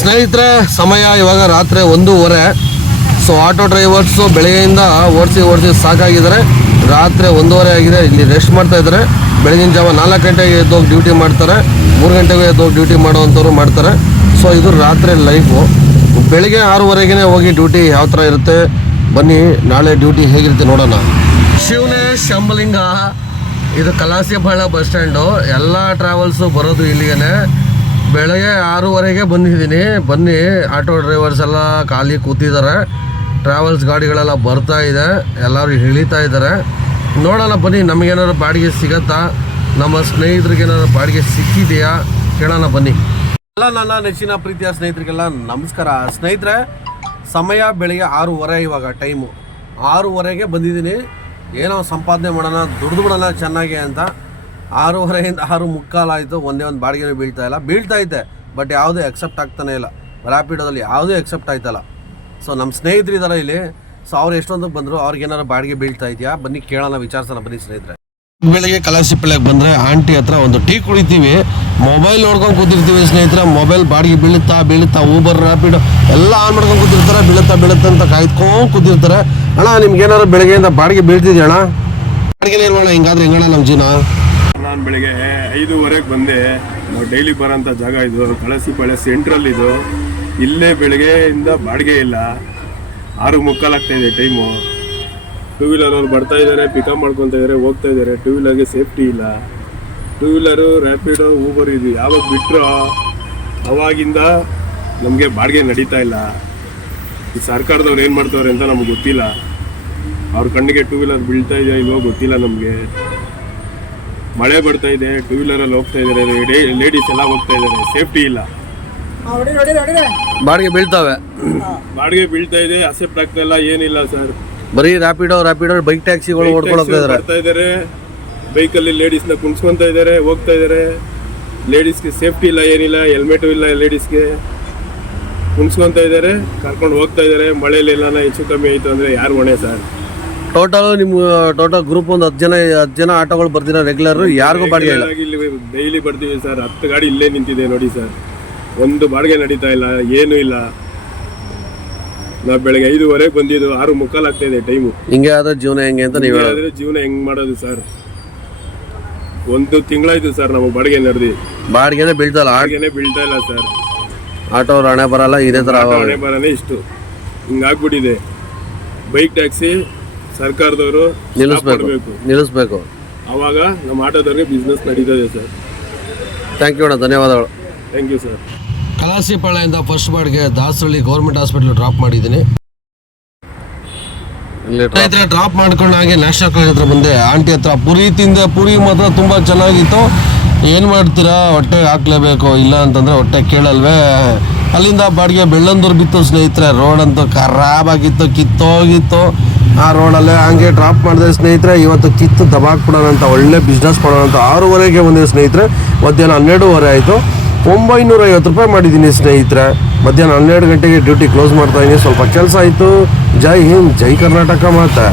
ಸ್ನೇಹಿತರೆ, ಸಮಯ ಇವಾಗ ರಾತ್ರಿ 1:15. ಸೊ ಆಟೋ ಡ್ರೈವರ್ಸು ಬೆಳಗ್ಗೆಯಿಂದ ಓಡಿಸಿ ಸಾಕಾಗಿದ್ದಾರೆ. ರಾತ್ರಿ 1:15 ಆಗಿದೆ. ಇಲ್ಲಿ ರೆಸ್ಟ್ ಮಾಡ್ತಾ ಇದ್ದಾರೆ. ಬೆಳಗಿನ ಜಾವ 4 ಗಂಟೆಗೆ ಎದ್ದೋಗಿ ಡ್ಯೂಟಿ ಮಾಡ್ತಾರೆ, 3 ಗಂಟೆಗೆ ಎದ್ದೋಗಿ ಡ್ಯೂಟಿ ಮಾಡೋವಂಥವ್ರು ಮಾಡ್ತಾರೆ. ಸೊ ಇದು ರಾತ್ರಿ ಲೈಫು. ಬೆಳಗ್ಗೆ 6:30ಗೆ ಹೋಗಿ ಡ್ಯೂಟಿ ಯಾವ ಥರ ಇರುತ್ತೆ ಬನ್ನಿ, ನಾಳೆ ಡ್ಯೂಟಿ ಹೇಗಿರುತ್ತೆ ನೋಡೋಣ. ಶಿವನೇ ಶಂಬಲಿಂಗ, ಇದು ಕಲಾಸಿಪಾಳ್ಯ ಬಸ್ ಸ್ಟ್ಯಾಂಡು. ಎಲ್ಲ ಟ್ರಾವೆಲ್ಸು ಬರೋದು ಇಲ್ಲಿಗೆ. ಬೆಳಗ್ಗೆ 6:15ಗೆ ಬಂದಿದ್ದೀನಿ. ಬನ್ನಿ, ಆಟೋ ಡ್ರೈವರ್ಸ್ ಎಲ್ಲ ಖಾಲಿ ಕೂತಿದ್ದಾರೆ. ಟ್ರಾವೆಲ್ಸ್ ಗಾಡಿಗಳೆಲ್ಲ ಬರ್ತಾ ಇದೆ, ಎಲ್ಲರೂ ಇಳಿತಾ ಇದ್ದಾರೆ. ನೋಡೋಣ ಬನ್ನಿ, ನಮಗೇನಾದ್ರು ಬಾಡಿಗೆ ಸಿಗತ್ತಾ, ನಮ್ಮ ಸ್ನೇಹಿತರಿಗೆ ಏನಾದ್ರು ಬಾಡಿಗೆ ಸಿಕ್ಕಿದೆಯಾ ಕೇಳೋಣ ಬನ್ನಿ. ಎಲ್ಲ ನನ್ನ ನೆಚ್ಚಿನ ಪ್ರೀತಿಯ ಸ್ನೇಹಿತರಿಗೆಲ್ಲ ನಮಸ್ಕಾರ. ಸ್ನೇಹಿತರೆ, ಸಮಯ ಬೆಳಿಗ್ಗೆ 6:30. ಇವಾಗ ಟೈಮು 6:30ಗೆ ಬಂದಿದ್ದೀನಿ. ಏನೋ ಸಂಪಾದನೆ ಮಾಡೋಣ, ದುಡ್ದು ಬಿಡೋಣ ಚೆನ್ನಾಗಿ ಅಂತ. 6:30ಯಿಂದ 6:45 ಆಯಿತು. ಒಂದೇ ಒಂದು ಬಾಡಿಗೆನೂ ಬೀಳ್ತಾ ಇದ್ದೆ, ಬಟ್ ಯಾವುದೂ ಎಕ್ಸೆಪ್ಟ್ ಆಗ್ತಾನೆ ಇಲ್ಲ. ರ್ಯಾಪಿಡೋದಲ್ಲಿ ಯಾವುದೂ ಎಕ್ಸೆಪ್ಟ್ ಆಯ್ತಲ್ಲ. ಸೊ ನಮ್ಮ ಸ್ನೇಹಿತರು ಇದ್ದಾರೆ ಇಲ್ಲಿ. ಸೊ ಅವ್ರು ಎಷ್ಟೊಂದಕ್ಕೆ ಬಂದರು, ಅವ್ರಿಗೇನಾರು ಬಾಡಿಗೆ ಬೀಳ್ತಾ ಇದೆಯಾ ಬನ್ನಿ ಕೇಳೋಣ, ವಿಚಾರಿಸೋಣ ಬನ್ನಿ ಸ್ನೇಹಿತರೆ. ಬೆಳಿಗ್ಗೆ ಕಲಾಸಿಪಾಳ್ಯಕ್ಕೆ ಬಂದರೆ ಆಂಟಿ ಹತ್ರ ಒಂದು ಟೀ ಕುಡಿತೀವಿ, ಮೊಬೈಲ್ ನೋಡ್ಕೊಂಡು ಕೂತಿರ್ತೀವಿ ಸ್ನೇಹಿತರೆ. ಮೊಬೈಲ್ ಬಾಡಿಗೆ ಬೀಳುತ್ತಾ ಊಬರ್ ರ್ಯಾಪಿಡ್ ಎಲ್ಲ ಆನ್ ಮಾಡ್ಕೊಂಡು ಕೂತಿರ್ತಾರೆ. ಬೀಳುತ್ತಾ ಅಂತ ಕಾಯ್ಕೊಂಡು ಕೂತಿರ್ತಾರೆ. ಅಣ್ಣ, ನಿಮ್ಗೇನಾದ್ರು ಬೆಳಗ್ಗೆಯಿಂದ ಬಾಡಿಗೆ ಬೀಳ್ತಿದ್ಯಾ ಅಣ್ಣ? ಬಾಡಿಗೆ ನಿರ್ಮಾಣ ಹಿಂಗಾದ್ರೆ ಹೆಂಗಣ್ಣ ನಮ್ಮ ಜೀವನ? ನಾನು ಬೆಳಗ್ಗೆ 5:15ಕ್ಕೆ ಬಂದೆ. ನಾವು ಡೈಲಿ ಬರೋಂಥ ಜಾಗ ಇದು, ಕಲಾಸಿಪಾಳ್ಯ ಸೆಂಟ್ರಲ್ ಇದು. ಇಲ್ಲೇ ಬೆಳಗ್ಗೆಯಿಂದ ಬಾಡಿಗೆ ಇಲ್ಲ. 6:45 ಆಗ್ತಾಯಿದೆ ಟೈಮು. ಟೂ ವೀಲರ್ ಅವ್ರು ಬರ್ತಾ ಇದ್ದಾರೆ, ಪಿಕಪ್ ಮಾಡ್ಕೊತಾ ಇದ್ದಾರೆ, ಹೋಗ್ತಾ ಇದ್ದಾರೆ. ಟೂ ವೀಲರ್ಗೆ ಸೇಫ್ಟಿ ಇಲ್ಲ. ಟೂ ವೀಲರು ರ್ಯಾಪಿಡೋ ಊಬರ್ ಇದು ಯಾವಾಗ ಬಿಟ್ಟರೋ ಅವಾಗಿಂದ ನಮಗೆ ಬಾಡಿಗೆ ನಡೀತಾ ಇಲ್ಲ. ಈ ಸರ್ಕಾರದವ್ರು ಏನು ಮಾಡ್ತವ್ರೆ ಅಂತ ನಮ್ಗೆ ಗೊತ್ತಿಲ್ಲ. ಅವ್ರ ಕಣ್ಣಿಗೆ ಟೂ ವೀಲರ್ ಬೀಳ್ತಾ ಇದೆಯಾ ಇಲ್ವೋ ಗೊತ್ತಿಲ್ಲ ನಮಗೆ. ಮಳೆ ಬರ್ತಾ ಇದೆ, ಟೂ ವೀಲರಲ್ಲಿ ಹೋಗ್ತಾ ಇದ್ದಾರೆ, ಲೇಡೀಸ್ ಎಲ್ಲ ಹೋಗ್ತಾ ಇದ್ದಾರೆ, ಸೇಫ್ಟಿ ಇಲ್ಲ. ಬಾಡಿಗೆ ಬೀಳ್ತಾವೆ, ಬಾಡಿಗೆ ಬೀಳ್ತಾ ಇದೆ, ಅಸೆಪ್ಟ್ ಆಗ್ತಾ ಇಲ್ಲ, ಏನಿಲ್ಲ ಸರ್. ಬರೀ ರ್ಯಾಪಿಡೋ ಬೈಕ್ ಟ್ಯಾಕ್ಸಿಗಳು ಓಡ್ಕೊಂಡು ಬರ್ತಾ ಇದ್ದಾರೆ. ಬೈಕಲ್ಲಿ ಲೇಡೀಸ್ನ ಕುಣಿಸ್ಕೊತಾ ಇದ್ದಾರೆ, ಹೋಗ್ತಾ ಇದ್ದಾರೆ. ಲೇಡೀಸ್ಗೆ ಸೇಫ್ಟಿ ಇಲ್ಲ, ಏನಿಲ್ಲ, ಹೆಲ್ಮೆಟು ಇಲ್ಲ ಲೇಡೀಸ್ಗೆ. ಕುಣಿಸ್ಕೊತಾ ಇದ್ದಾರೆ, ಕರ್ಕೊಂಡು ಹೋಗ್ತಾ ಇದ್ದಾರೆ. ಮಳೆಯಲ್ಲಿ ಎಲ್ಲ ಹೆಚ್ಚು ಕಮ್ಮಿ ಆಯಿತು ಅಂದರೆ ಯಾರು ಹೊಣೆ ಸರ್? ಟೋಟಲ್ ಗ್ರೂಪ್ ಒಂದು 10 ಜನ ಆಟೋಗಳು ಬರ್ತೀರಾ ರೆಗ್ಯುಲರ್, ಯಾರಿಗೂ ಬಾಡಿಗೆ ಇಲ್ಲ. ಇಲ್ಲಿ ಡೈಲಿ ಬರ್ತೀವಿ ಸರ್. 10 ಗಾಡಿ ಇಲ್ಲೇ ನಿಂತಿದೆ ನೋಡಿ ಸರ್. ಒಂದು ಬಾಡಿಗೆ ನಡೀತಾ ಇಲ್ಲ, ಏನೂ ಇಲ್ಲ. ನಾವು ಬೆಳಗ್ಗೆ 5:15 ಬಂದಿದ್ದು, 6:45 ಆಗ್ತಾಯಿದೆ ಟೈಮು. ಹಿಂಗೆ ಆದ್ರೆ ಜೀವನ ಹೆಂಗೆ ಅಂತ ನೀವು ಹೇಳಿದ್ರೆ, ಜೀವನ ಹೆಂಗೆ ಮಾಡೋದು ಸರ್? 1 ತಿಂಗಳಾಯ್ತು ಸರ್ ನಾವು ಬಾಡಿಗೆ ನಡೆದು. ಬಾಡಿಗೆನೇ ಬೀಳ್ತಾ ಇಲ್ಲ ಸರ್. ಆಟೋ ಹಣೆ ಬರಲ್ಲ, ಇದೇ ಥರ ಹಣೆ ಬರನೇ ಇಷ್ಟು ಹಿಂಗಾಗ್ಬಿಟ್ಟಿದೆ. ಬೈಕ್ ಟ್ಯಾಕ್ಸಿ ಸರ್ಕಾರದವರು ನಿಲ್ಲಿಸ್ಬೇಕು, ಆವಾಗ ನಮ್ಮ ಆಟೋದವ್ರಿಗೆ ಬಿಸ್ನೆಸ್ ನಡೀತದೆ ಸರ್. ಥ್ಯಾಂಕ್ ಯು ಅಣ್ಣ, ಧನ್ಯವಾದಗಳು. Thank you sir. ಕಲಾಸಿಪಾಳ್ಯದಿಂದ ಫಸ್ಟ್ ಬಾಡಿಗೆ ದಾಸರಳ್ಳಿ ಗೌರ್ಮೆಂಟ್ ಹಾಸ್ಪಿಟಲ್ ಡ್ರಾಪ್ ಮಾಡಿದ್ದೀನಿ. ಸ್ನೇಹಿತರೆ, ಡ್ರಾಪ್ ಮಾಡ್ಕೊಂಡು ಹಾಗೆ ನ್ಯಾಷನಲ್ ಕಾಲೇಜ್ ಹತ್ರ ಬಂದೆ. ಆಂಟಿ ಹತ್ರ ಪುರಿ ಮಾತ್ರ ತುಂಬ ಚೆನ್ನಾಗಿತ್ತು. ಏನು ಮಾಡ್ತೀರಾ, ಹೊಟ್ಟೆಗೆ ಹಾಕ್ಲೇಬೇಕು, ಇಲ್ಲ ಅಂತಂದರೆ ಹೊಟ್ಟೆ ಕೇಳಲ್ವೇ. ಅಲ್ಲಿಂದ ಬಾಡಿಗೆ ಬೆಳ್ಳಂದೂರು ಬಿತ್ತು ಸ್ನೇಹಿತರೆ. ರೋಡ್ ಅಂತೂ ಖರಾಬಾಗಿತ್ತು, ಕಿತ್ತೋಗಿತ್ತು. ಆ ರೋಡಲ್ಲೇ ಹಂಗೆ ಡ್ರಾಪ್ ಮಾಡಿದೆ ಸ್ನೇಹಿತರೆ. ಇವತ್ತು ಕಿತ್ತು ದಬಾಕ್ಬಿಡೋಣ ಅಂತ, ಒಳ್ಳೆ ಬಿಸ್ನೆಸ್ ಮಾಡೋಣ ಅಂತ 6:15ಗೆ ಬಂದಿದೆ ಸ್ನೇಹಿತರೆ. ಮಧ್ಯಾಹ್ನ 12:15 ಆಯಿತು. 950 ರೂಪಾಯಿ ಮಾಡಿದ್ದೀನಿ ಸ್ನೇಹಿತರೆ. ಮಧ್ಯಾಹ್ನ 12 ಗಂಟೆಗೆ ಡ್ಯೂಟಿ ಕ್ಲೋಸ್ ಮಾಡ್ತಾಯಿದ್ದೀನಿ. ಸ್ವಲ್ಪ ಕೆಲಸ ಆಯಿತು. ಜೈ ಹಿಂದ್, ಜೈ ಕರ್ನಾಟಕ ಮಾತಾ.